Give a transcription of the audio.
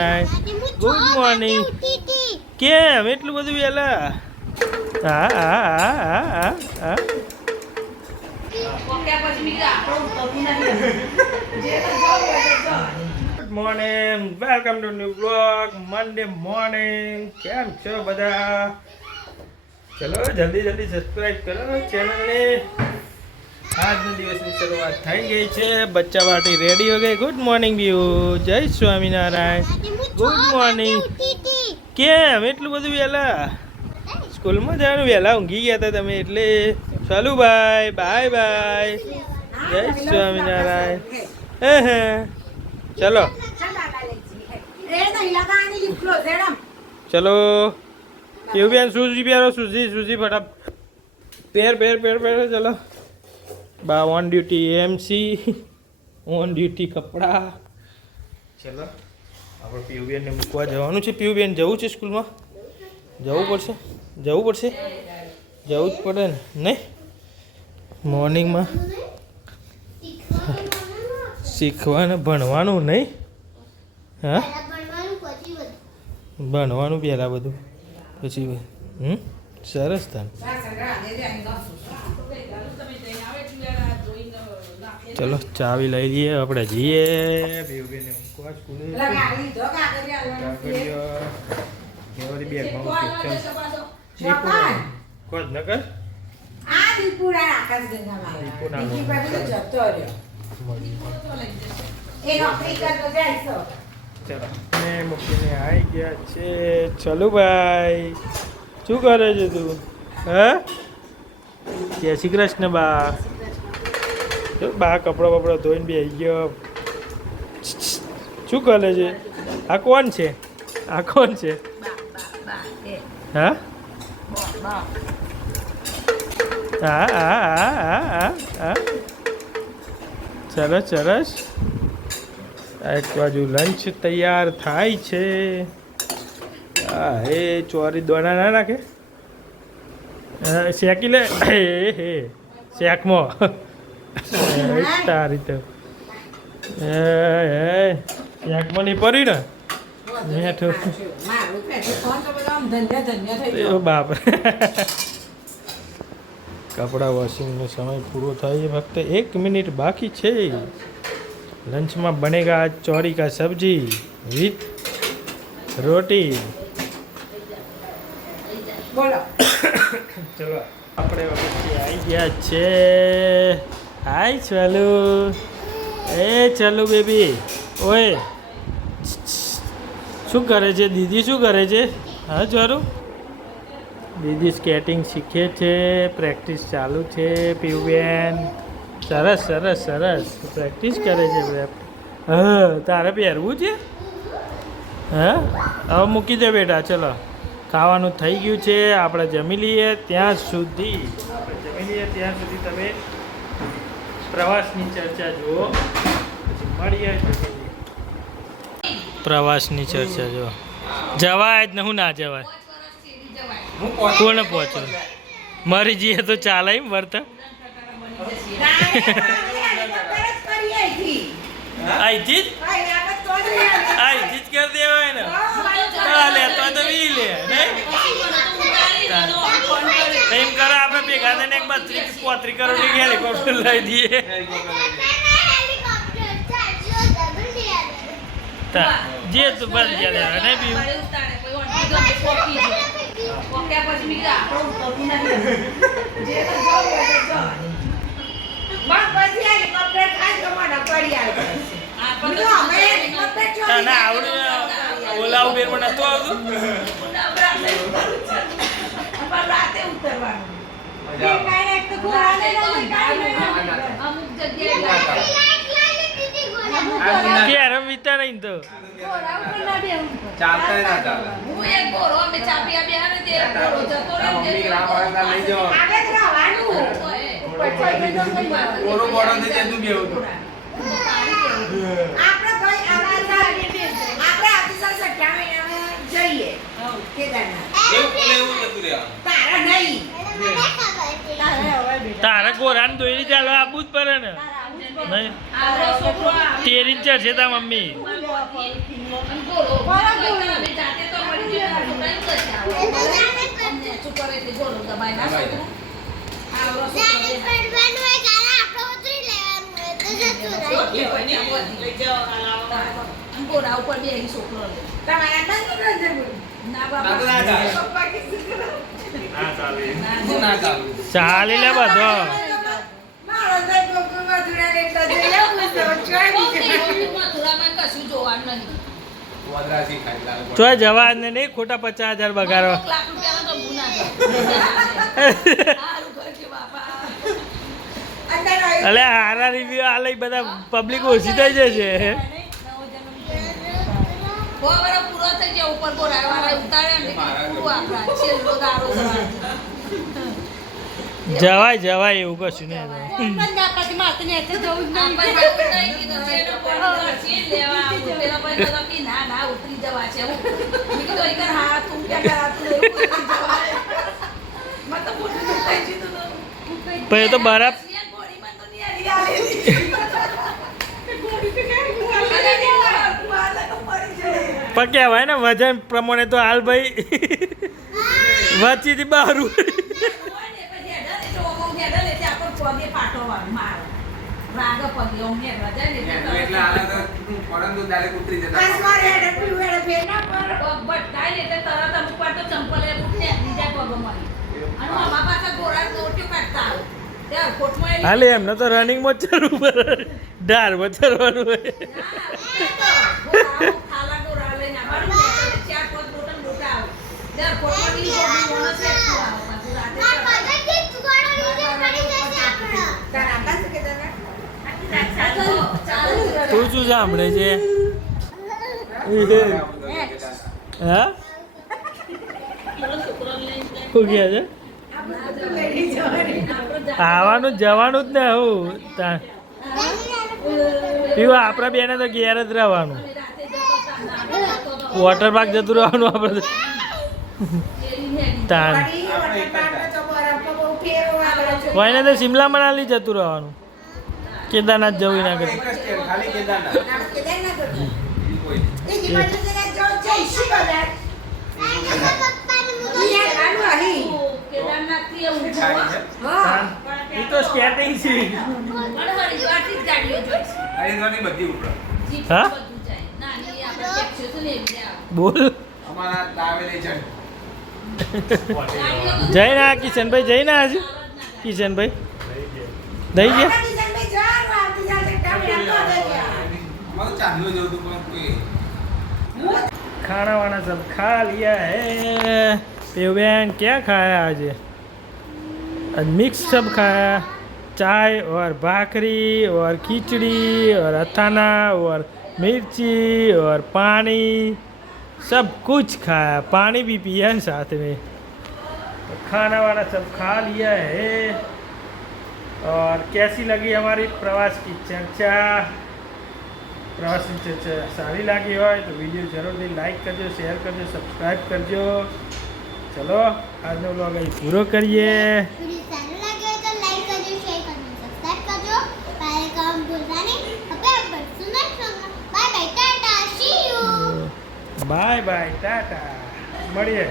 Good morning. કેમ એટલું બધું વહેલા? હા હા હા હા હા હા. Good morning, welcome to new blog Monday morning. કેમ છો બધા? ચલો જલ્દી જલ્દી સબસ્ક્રાઈબ કરો ચેનલને. આજના દિવસની શરૂઆત થઈ ગઈ છે. બચ્ચા પાર્ટી રેડી હો ગઈ. Good morning view. જય સ્વામિનારાયણ. Good morning. કેમ એટલું બધું વહેલા? સ્કૂલમાં જવાનું વહેલા ઊંઘી ગયા હતા તમે એટલે. ચાલુ ભાઈ, બાય બાય. જય સ્વામિનારાયણ. ચલો ચલો એવું બેન સૂઝી પહેરો. સૂઝી ફટાફટ પહેર. ચલો બા ઓન ડ્યુટી એમસી, ઓન ડ્યુટી કપડા. ચલો આપણે પીયુબેનને મૂકવા જવાનું છે. પીયુબેન જવું છે સ્કૂલમાં? જવું પડશે જ પડે ને નહીં? મોર્નિંગમાં શીખવાનું ભણવાનું નહીં? હા ભણવાનું પહેલાં બધું પછી સરસ થાય. ચલો ચાવી લઈ લઈએ, આપણે જઈએ પીયુબેનને મૂકવા સ્કૂલે. મૂકીને આવી ગયા છે. ચલો ભાઈ, શું કરે છે તું? હા જય શ્રી કૃષ્ણ બા. બા કપડા બપડા ધોઈને બી આવી ગયો. શું કરે છે? આ કોણ છે? હા હા. સરસ. એક બાજુ લંચ તૈયાર થાય છે. હા એ ચોરી દોણા ના નાખે, શેકી લે. શેકમાં તારી તો શેકમાં નહીં પડી ને મેઠું. બાપ કપડા વોશિંગનો સમય પૂરો થાય છે. ફક્ત 1 મિનિટ બાકી છે. લંચમાં બનેગા ચોરી કા સબ્જી વિથ રોટી. બોલો ચલો આપણે આવી ગયા છે. હાય ચાલુ. ચાલુ બેબી. ઓય શું કરે છે દીદી? શું કરે છે? હા ચારું દીદી સ્કેટિંગ શીખે છે. પ્રેક્ટિસ ચાલુ છે. પીયુબેન સરસ પ્રેક્ટિસ કરે છે. હા તારે પહેરવું છે? હા હવે મૂકી દે બેટા. ચલો ખાવાનું થઈ ગયું છે. આપણે જમી લઈએ ત્યાં સુધી તમે પ્રવાસની ચર્ચા જુઓ. પછી મળીએ. પ્રવાસની ચર્ચા જુઓ. જવાય જ ને? હું ના જવાય? કોને પહોંચો? મરી જઈએ તો ચાલે એમ વર્તા? અહીંથી જ કરી દેવાય ને. લેતો તો વી લે એમ કરે. આપણે ભેગા થઈને એક 32-35 કરોડની હેલિકોપ્ટર લઈ દઈએ. જે તું બસ ગયા નહીં પીવું. ઓલા ઉબેર માં નતું આવતું. ક્યારે વીતા નહીં તો તારા ગોરાને દોરી ચાલવા આપવું જ પડે ને. નહીં તેરી જ છે તા મમ્મી ચાલી લે બધો તો જવા ને નહીં ખોટા 50,000 બગાડો અલે હારા રિવ્યુ આ લઈ બધા પબ્લિક ઓછી થઈ જશે જવાય જવાય એવું કશું નહીં પછી તો બરાબર પણ કહેવાય ને વજન પ્રમાણે તો હાલ ભાઈ વચ્ચેથી બહાર હાલે એમને તો રનિંગમાં જ ચડવું પડે ઢારમાં ચડવાનું હોય તું શું સાંભળે છે હા શું કહે છે આવવાનું જવાનું જ ને હું પીવું આપણા બેને તો ઘેર જ રહેવાનું વોટર પાર્ક જતું રહેવાનું આપણે તાન કોઈને તો શિમલા મનાલી જતું રહેવાનું કેદારનાથ જવું ના કરે તો સ્કેટિંગ છે હા બોલ જઈને આ કિશનભાઈ જઈને આજે કિશનભાઈ દઈ ગયા खाना वाना सब खा लिया है पेवैन क्या खाया आज मिक्स सब खाया चाय और भाकरी और खिचड़ी और अथाना और मिर्ची और पानी सब कुछ खाया पानी भी पिया साथ में खाना वाना सब खा लिया है और कैसी लगी हमारी प्रवास की चर्चा प्रवासनी चर्चा सारी लगी हो तो वीडियो जरूर लाइक करजो शेयर करजो सब्सक्राइब करजो चलो आज व्लॉग અહીં પૂરો કરીએ બાય બાય ટાટા મળીએ